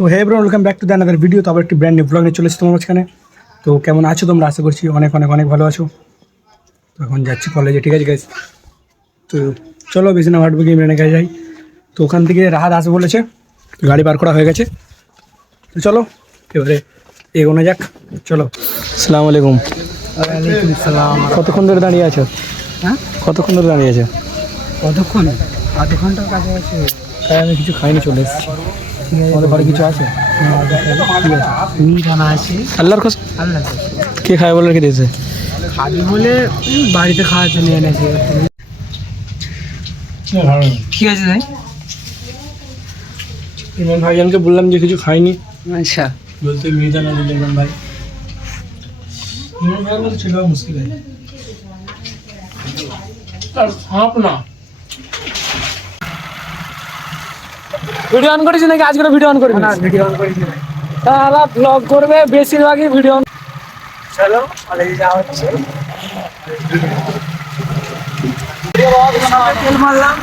So hey bro welcome back to the another video তো আবার একটি ব্র্যান্ড নিউ ব্লগ নিয়ে চলে এসেছি তোমার মাঝখানে। তো কেমন আছো তোমরা? আশা করছি অনেক অনেক অনেক ভালো আছো। তো এখন যাচ্ছি কলেজে ঠিক আছে গাইজ তো চলো বেশি না ভাটবো গিয়ে মেনে যাই তো ওখান থেকে রাহাত আসবে বলেছে। গাড়ি বার করা হয়ে গেছে। তো চলো এবারে এগোনো যাক। চলো। আসসালামু আলাইকুম। সালাম। কতক্ষণ ধরে দাঁড়িয়ে আছো? হ্যাঁ? কতক্ষণ ধরে দাঁড়িয়ে আছো? কতক্ষণ? আধ ঘণ্টার কাছে আছে তাই আমি কিছু খাইনি চলে এসেছি। আমাদের ঘরে কিছু আছে? মিঠানা আছে আল্লাহর কস আল্লাহ কে খায় বলে রেখে দিয়েছে? খাবি বলে বাড়িতে খাওয়ার জন্য এনেছে। ঠিক আছে তাই? ইমরান ভাইজানকে বললাম যে কিছু খাইনি আচ্ছা। বলতে মিহিদান না দিল ইমরান ভাই। ইমরান ভাই বলতে ছিল মুশকিল আছে আর সাপ না। ভিডিও অন করেছি নাকি আজকে ভিডিও অন করবি? না ভিডিও অন করেছি। তাহলে ব্লগ করবে বেশিরভাগই ভিডিও অন চলো কলেজে যাওয়া হচ্ছে। তেল মারলাম।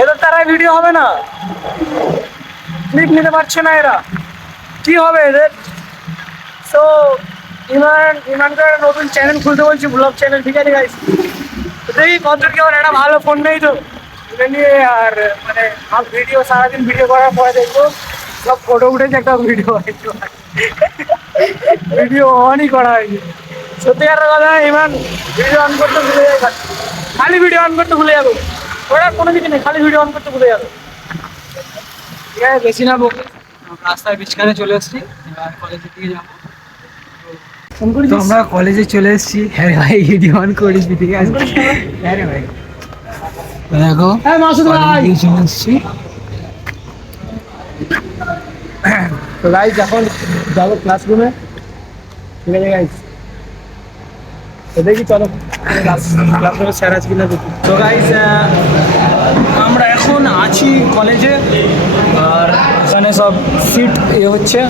এদের তারাই ভিডিও হবে না। ক্লিপ নিতে পারছে না এরা। কি হবে এদের? সো ইমান ইমানকে নতুন চ্যানেল খুলতে বলছি ব্লগ চ্যানেল ঠিক আছে গাইস দেখি কত কি আমার একটা ভালো ফোন নেই তো। এটা নিয়ে আর মানে সব ভিডিও সারাদিন ভিডিও করার পরে দেখব সব ফটো উঠেছে একটা ভিডিও ভিডিও অনই করা হয়নি। সত্যিকার কথা ইমান ভিডিও অন করতে ভুলে যাবে খালি ভিডিও অন করতে ভুলে যাব। ওরা কোনো কিছু নেই খালি ভিডিও অন করতে ভুলে যাবে। ঠিক আছে বেশি না বকে। রাস্তায় বিচখানে চলে এসেছি এবার কলেজের দিকে যাব। আমরা কলেজে চলে এসেছি। হ্যাঁ ভাই ভিডিও অন করিস ঠিক আছে। হ্যাঁ রে ভাই। দেখো হ্যাঁ মাসুদ ভাই। চলে এসেছি তো গাইজ এখন যাব ক্লাসরুমে ঠিক আছে গাইজ তো দেখি চলো ক্লাসরুমে স্যার আছে কিনা দেখি। তো গাইজ আমরা এখন আছি কলেজে আর এখানে সব সিট এ হচ্ছে।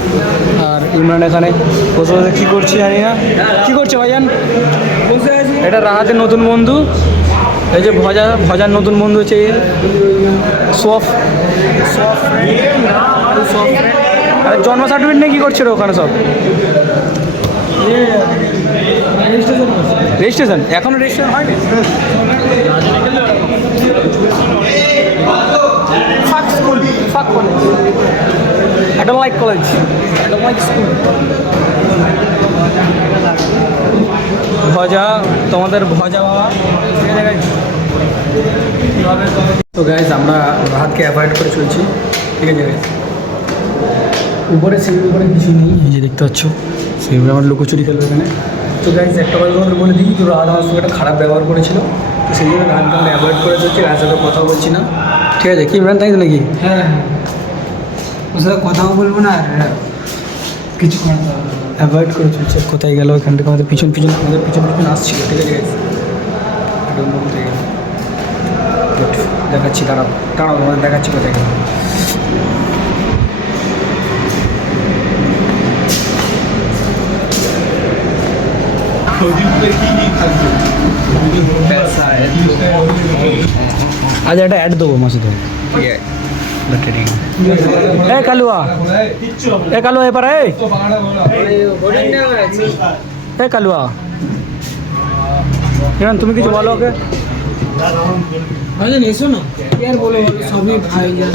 আর ইমরান এখানে বসে বসে কী করছি জানি না। কী করছে ভাইজান? এটা রাহাতের নতুন বন্ধু। এই যে ভজা ভজার নতুন বন্ধু হচ্ছে সফ। আর জন্ম সার্টিফিকেট নিয়ে কী করছিল ওখানে সব? রেজিস্ট্রেশন এখনও রেজিস্ট্রেশন হয়নি? Fuck school. Fuck college. I don't like college. I don't like school. ভজা তোমাদের ভজা বাবা ঠিক আছে guys? তো গাইজ আমরা রাহাতকে অ্যাভয়েড করে চলছি ঠিক আছে guys? উপরে সিঁড়ির উপরে কিছু নেই এই যে দেখতে পাচ্ছ সেই আমার লুকোচুরি খেলবে এখানে তো গাইজ একটা কথা তোমাদের বলে দিই তো রাহাত আমার সঙ্গে একটা খারাপ ব্যবহার করেছিল তো সেই জন্য রাহাতকে আমরা অ্যাভয়েড করে চলছি রাহার সাথে কথা বলছি না ঠিক আছে কি ইমরান তাই তো নাকি হ্যাঁ হ্যাঁ ওর সাথে কথাও বলব না আর কিছু। অ্যাভয়েড করে চলছে। কোথায় গেল এখান থেকে আমাদের পিছন পিছন আমাদের পিছন পিছন আসছিল ঠিক আছে কোথায় গেল? দেখাচ্ছি দাঁড়াও দাঁড়াও তোমাদের দেখাচ্ছি কোথায় গেল। আজ একটা অ্যাড দেবো মাসুদ ভাই এ কালুয়া। এ কালুয়া এবার এ এ কালুয়া। কিরণ তুমি কিছু বলো ওকে? ভাইজান এসো না। আর বলো সবই ভাইজান।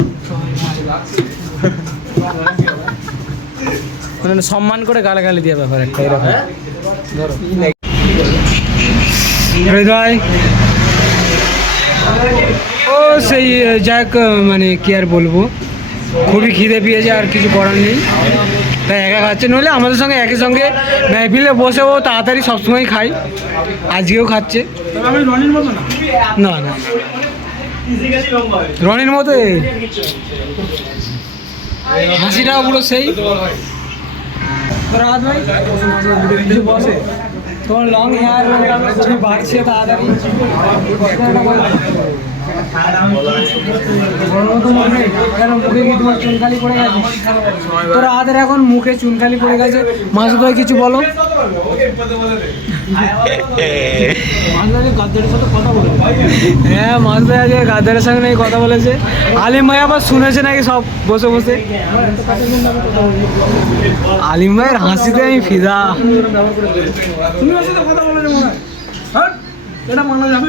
মানে সম্মান করে গালাগালি দেওয়া ব্যাপার একটা এরকম। ধরো। হৃদয়। ও সেই যাক মানে কি আর বলব? খুবই খিদে পেয়েছে, আর কিছু করার নেই। তাই একা খাচ্ছে। নইলে আমাদের সঙ্গে একই সঙ্গে মেহফিলে বসে ও তাড়াতাড়ি সবসময় খাই। আজকেও খাচ্ছে। না না। রনির মতো। হাসিটাও পুরো সেই। তোমার লং হেয়ার বাড়ছে তাড়াতাড়ি। মুখে কি তোর হাতের এখন মুখে চুনকালি পড়ে গেছে। মাসুদ ভাই কিছু বলো। হ্যাঁ মাসুদ ভাই আজকে গাদ্দারের সঙ্গে নাকি কথা বলেছে। আলিম ভাই আবার শুনেছে নাকি সব বসে বসে? আলিম ভাইয়ের হাসিতে আমি ফিদা। তুমি ওর কথা বলেছ হয়। এটা মানা যাবে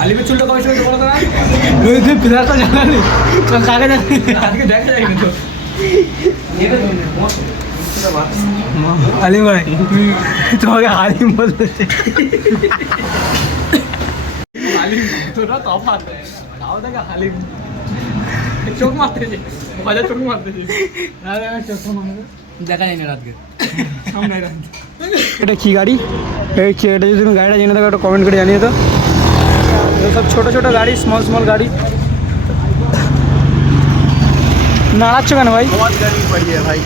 আলিমের চুলটা ছিল একটু বলো না? ওই তুই প্লেয়ারটা জানালি তো কাকে জানি আজকে দেখা যায় না তো। আলিম ভাই তোমাকে আলিম বলতেছে আলিম তোরা তফাৎ। তাও দেখে আলিম। চোখ মারতেছে মজা চোখ মারতেছে দেখা যায় না রাতকে সামনে রাখ। এটা কি গাড়ি? এই এটা যদি তুমি গাড়িটা জেনে থাকো একটা কমেন্ট করে জানিয়ে তো সব ছোটো ছোটো গাড়ি স্মল স্মল গাড়ি। নাড়াচ্ছ কেন ভাই? ভাই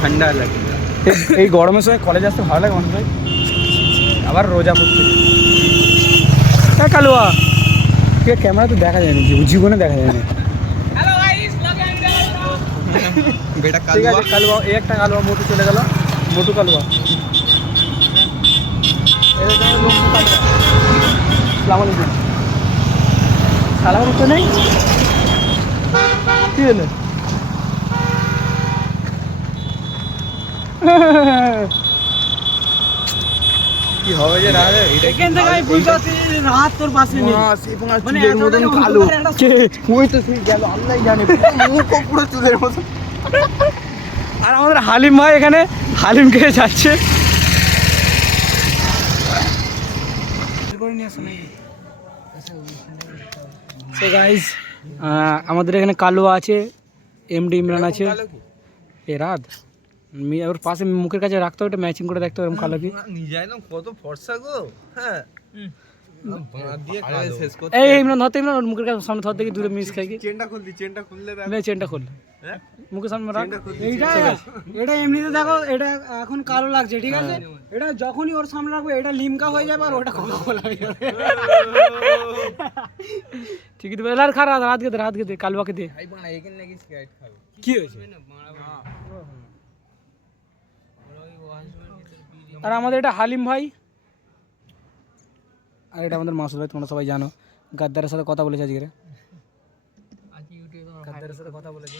ঠান্ডা লাগে এই গরমের সময় কলেজ আসতে ভালো লাগে মানুষ ভাই আবার রোজা পড়তে হ্যাঁ কালুয়া ঠিক ক্যামেরা তো দেখা যায়নি জীবনে দেখা যায়নি ঠিক আছে কালুয়া এই একটা কালুয়া মোটু চলে গেল। মোটু কালুয়া। সালাম আলাইকুম সালাম আলাইকুম নেই কি হলো কি হবে যে রাজা এটা এখান থেকে আমি বুঝতে পারছি যে রাত তোর পাশে নেই। মানে মতন কালো। অন্ধকারে একটা- কে? ওই তো সেই গেল আল্লাহ জানে। মুখ পুরো চুলের মতন। আর আমাদের হালিম ভাই এখানে হালিম খেয়ে যাচ্ছে সো গাইজ আমাদের এখানে কালো আছে এমডি ইমরান আছে। এ রাত মি- ওর পাশে মুখের কাছে রাখতে হবে ম্যাচিং করে দেখতে হবে এরকম কালো কি? না কত ফর্সা গো হ্যাঁ। এই ইমরান ধরতে ইমরান মুখের কাছে সামনে ধর দেখি দূরে মিস খাই কি চেনটা খুলতি চেনটা খুললে দেখ। চেনটা খোল। হ্যাঁ? মুখের সামনে রাখ। এইটা এটা এমনিতে দেখো এটা এখন কালো লাগছে ঠিক আছে? এটা যখনই ওর সামনে রাখবে এটা লিমকা হয়ে যাবে আর ওটা কোকা কোলা হয়ে যাবে। ঠিকই তো আর খা রাত রাত রাত কালুয়াকে দে। ভাই বানা এখানে নাকি সিগারেট খাবে। কি হয়েছে? আর আমাদের এটা হালিম ভাই। আর এটা আমাদের মাসুদ ভাই তোমরা সবাই জানো। গাদ্দারের সাথে কথা বলেছে আজকে গাদ্দারের সাথে কথা বলেছে।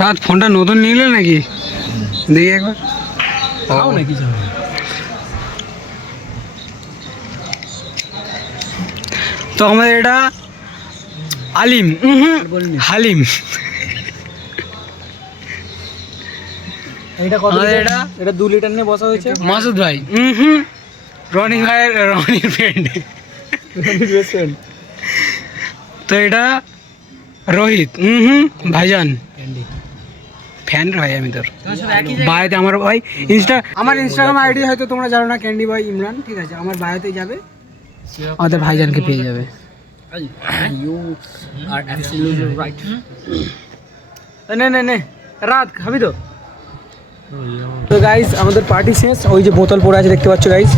রাত ফোনটা নতুন নিলে নাকি? দেখি একবার। পাও না তো আমাদের এটা আলিম হালিম। এটা কত এটা এটা দু লিটার নিয়ে বসা হয়েছে? মাসুদ ভাই। হুম রনি ভাইয়ের রনির ফ্রেন্ড তো এটা রোহিত। হুম ভাইজান। ফ্যান ভাই আমি তোর। বায়োতে আমার ভাই ইনস্টা আমার ইনস্টাগ্রাম আইডি হয়তো তোমরা জানো না ক্যান্ডি ভাই ইমরান ঠিক আছে? আমার বায়োতে যাবে আমাদের ভাইজানকে পেয়ে যাবে। নে নে নে। রাত খাবি তো? তো গাইজ আমাদের পার্টি শেষ। ওই যে বোতল পড়ে আছে, দেখতে পাচ্ছ গাইজ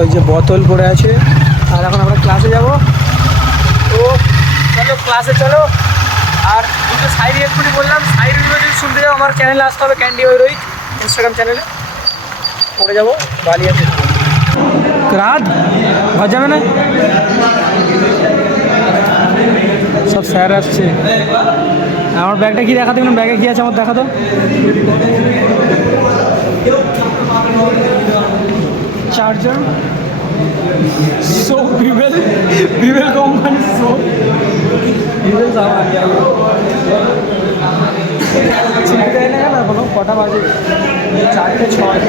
ওই যে বোতল পড়ে আছে। আর এখন আমরা ক্লাসে যাব। তো চলো ক্লাসে চলো। আর দুটো সাইড এক্ষুনি বললাম সাইড যদি শুনতে যাও, আমার চ্যানেলে আসতে হবে ক্যান্ডি ওই রোহিত ইনস্টাগ্রাম চ্যানেলে পড়ে যাব বালি আছে রাত? ঘর যাবে না? সব স্যার আসছে। আমার ব্যাগটা কি দেখাতে ব্যাগে কি আছে আমার দেখা তো charger so Vivel Vivel company so Vivel কোনো? কটা বাজে? চারটে ছয়।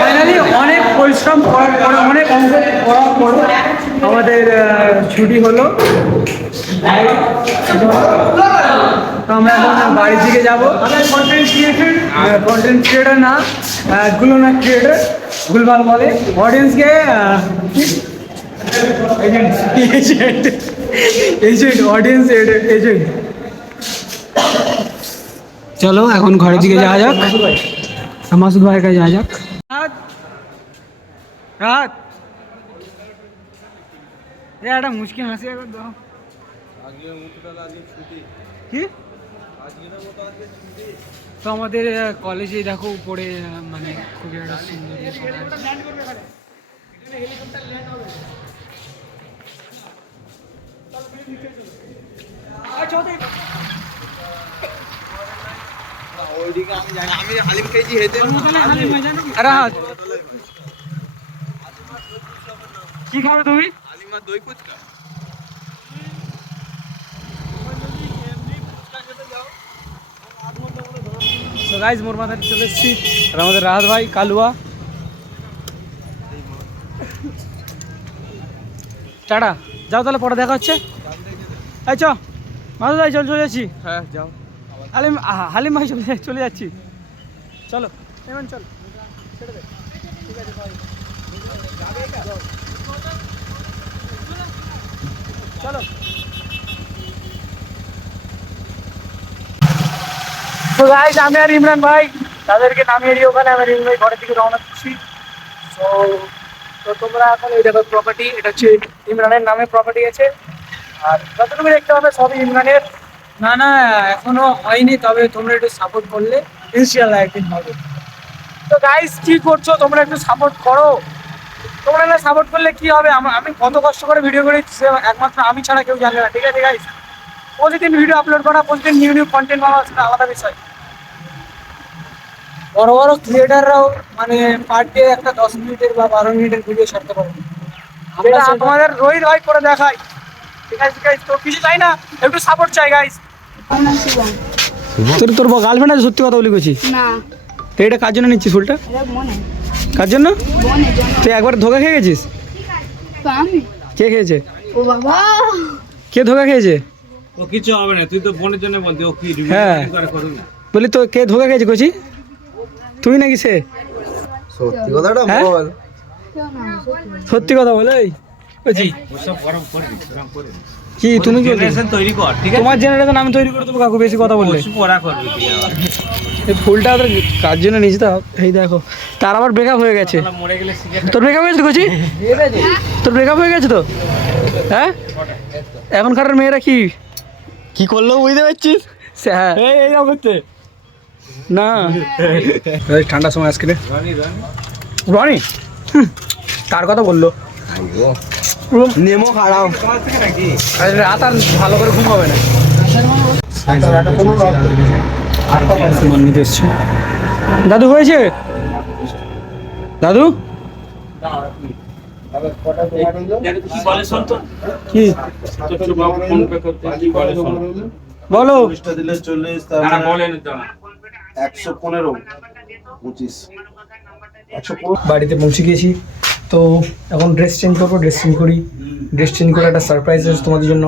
ফাইনালি অনেক পরিশ্রম করার পরে, অনেক অঙ্ক করার পরে আমাদের ছুটি হলো। তো আমরা এখন বাড়ির দিকে যাব। কন্টেন্ট ক্রিয়েটার কন্টেন্ট ক্রিয়েটার না গুলো না ক্রিয়েটার গুলবাল বলে। অডিয়েন্সকে এজেন্ট এজেন্ট অডিয়েন্স এজেন্ট চলো এখন ঘরের দিকে যাওয়া যাক। মাসুদ ভাইয়ের কাছে যাওয়া যাক। রাত রাত। এ একটা মুশকি হাসি একবার দাও কি তো আমাদের কলেজে দেখো উপরে আহ, মানে খুবই একটা সুন্দর ইয়ে করা আছে। আরে হাত কি খাবে তুমি তো গাইজ মোর মাথায় চলে এসেছি। আর আমাদের রাহাত ভাই কালুয়া। টাটা। যাও তাহলে পরে দেখা হচ্ছে। এই চ মাসুদ ভাই চল চলে যাচ্ছি। হ্যাঁ যাও। হালিম হালিম ভাই চলে চলে যাচ্ছি। চলো। এমন চল। চলো তো গাইজ আমি আর ইমরান ভাই, তাদেরকে নামিয়ে দিয়ে ওখানে। আমার ইমরান ভাই ঘরের দিকে রওনা দিচ্ছি। তো তো তোমরা এখন এই দেখো প্রপার্টি এটা হচ্ছে ইমরানের নামে প্রপার্টি আছে। আর যতটুকু দেখতে হবে সবই ইমরানের। না না, এখনও হয়নি, তবে তোমরা একটু সাপোর্ট করলে ইনশাল্লাহ একদিন হবে। তো গাইস কি করছ? তোমরা একটু সাপোর্ট করো। তোমরা না সাপোর্ট করলে কি হবে? আমি কত কষ্ট করে ভিডিও করি একমাত্র আমি ছাড়া কেউ জানবে না। ঠিক আছে গাইস প্রতিদিন ভিডিও আপলোড করা প্রতিদিন নিউ নিউ কন্টেন্ট পাওয়া সেটা আলাদা বিষয়। বড় বড় ক্রিয়েটাররাও মানে পার ডে একটা দশ মিনিটের বা বারো মিনিটের ভিডিও ছাড়তে পারে। আমরা আমাদের রোহিত ভাই করে দেখাই ঠিক আছে গাইস তো কিছু চাই না একটু সাপোর্ট চাই গাইস তোর তোর গার্লফ্রেন্ড আছে সত্যি কথা বলি করছি না। এটা কার জন্য নিচ্ছিস ফুলটা? মনে। কার জন্য? তুই একবার ধোকা খেয়ে গেছিস? কে খেয়েছে? ও বাবা। কে ধোকা খেয়েছে? ও কিছু হবে না তুই তো বোনের জন্য বলতে ও কি হ্যাঁ। বলি তো কে ধোকা খেয়েছে কচি? তুই নাকি সে? সত্যি কথাটা হ্যাঁ? বল। সত্যি। সত্যি কথা বলে এই। কচি। কি তুমি কি জেনারেশন তৈরি কর ঠিক আছে? তোমার জেনারেশন আমি তৈরি করে দেবো কাকু বেশি কথা বললে। ওসব পড়া করবি এই ফুলটা ওদের কার জন্য নিয়েছি তো? এই দেখো তার আবার ব্রেকআপ হয়ে গেছে। শালা মরে গেলে তোর ব্রেকআপ হয়ে গেছে কচি তোর ব্রেকআপ হয়ে গেছে তো? হ্যাঁ? এখনকার মেয়েরা কি? কি করল বুঝতে পারছিস? সে- হ্যাঁ। এই এই করতে না। ঠান্ডার সময় আজকে রানি রানি। রনি? হুম, কার কথা বলল? নেমো খারাপ। আরে রাত আর ভালো করে ঘুম হবে না। নিতে এসছে দাদু হয়েছে? দাদু? কি? বলে। একশো পনেরো পঁচিশ। একশো বাড়িতে পৌঁছে গিয়েছি তো এখন ড্রেস চেঞ্জ করব ড্রেস চেঞ্জ করি। ড্রেস চেঞ্জ করে একটা সারপ্রাইজ তোমাদের জন্য।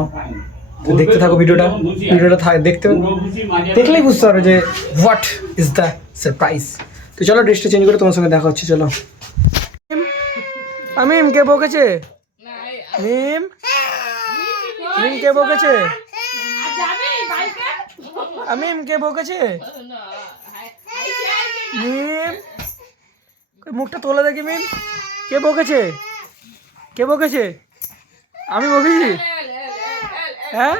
তো দেখতে থাকো ভিডিওটা। ভিডিওটা দেখতে দেখলেই বুঝতে পারো যে হোয়াট ইজ দ্য সারপ্রাইজ তো চলো ড্রেসটা চেঞ্জ করে তোমার সঙ্গে দেখা হচ্ছে, চলো। মিম কে বকেছে? মিম মিম কে বকেছে? মিম কে বকেছে? মিম মুখটা তোলা দেখি মিম কে বকেছে? কে বকেছে? আমি বকেছি? হ্যাঁ?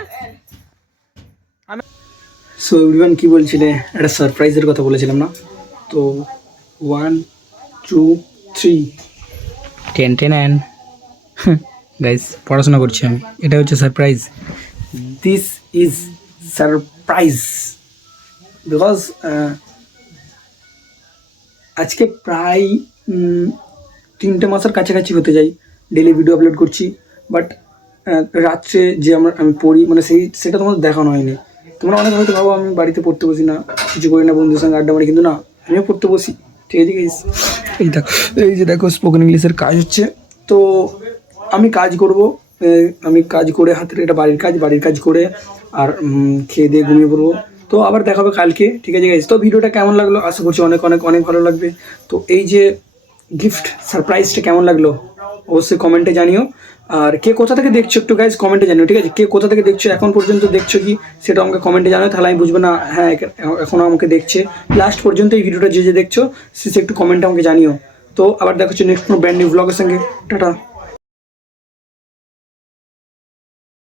সো এভরিওয়ান কি বলছিলে? একটা সারপ্রাইজের কথা বলেছিলাম না? তো one two three ten ten and guys পড়াশোনা করছি আমি। এটা হচ্ছে surprise this is surprise because আজকে প্রায় তিনটে মাসের কাছাকাছি হতে যাই। ডেলি ভিডিও আপলোড করছি। বাট রাত্রে যে আমরা, আমি পড়ি মানে সেই, সেটা তোমাদের দেখানো হয়নি। তোমরা অনেক হয়তো ভাবো আমি বাড়িতে পড়তে বসি না, কিছু করি না, বন্ধুদের সঙ্গে আড্ডা মারি, কিন্তু না, আমিও পড়তে বসি। ঠিক আছে? এই দেখো, এই যে দেখো স্পোকেন ইংলিশের কাজ হচ্ছে। তো আমি কাজ করব আমি কাজ করে হাতের এটা বাড়ির কাজ বাড়ির কাজ করে আর খেয়ে দিয়ে ঘুমিয়ে পড়ব। তো আবার দেখাবে কালকে, ঠিক আছে গাইজ তো ভিডিওটা কেমন লাগল? আশা করছি অনেক অনেক অনেক ভালো লাগবে। তো এই যে গিফট সারপ্রাইজটা কেমন লাগল? অবশ্যই কমেন্টে জানিও। আর কে কোথা থেকে দেখছ একটু গাইজ কমেন্টে জানিও, ঠিক আছে? কে কোথা থেকে দেখছ, এখন পর্যন্ত দেখছ কি, সেটা আমাকে কমেন্টে জানাও, তাহলে আমি বুঝব না হ্যাঁ এখনও আমাকে দেখছে। লাস্ট পর্যন্ত এই ভিডিওটা যে যে দেখছ, সে একটু কমেন্টে আমাকে জানিও। তো আবার দেখাচ্ছি নেক্সট কোনো ব্র্যান্ড নিউ ব্লগের সঙ্গে। টাটা।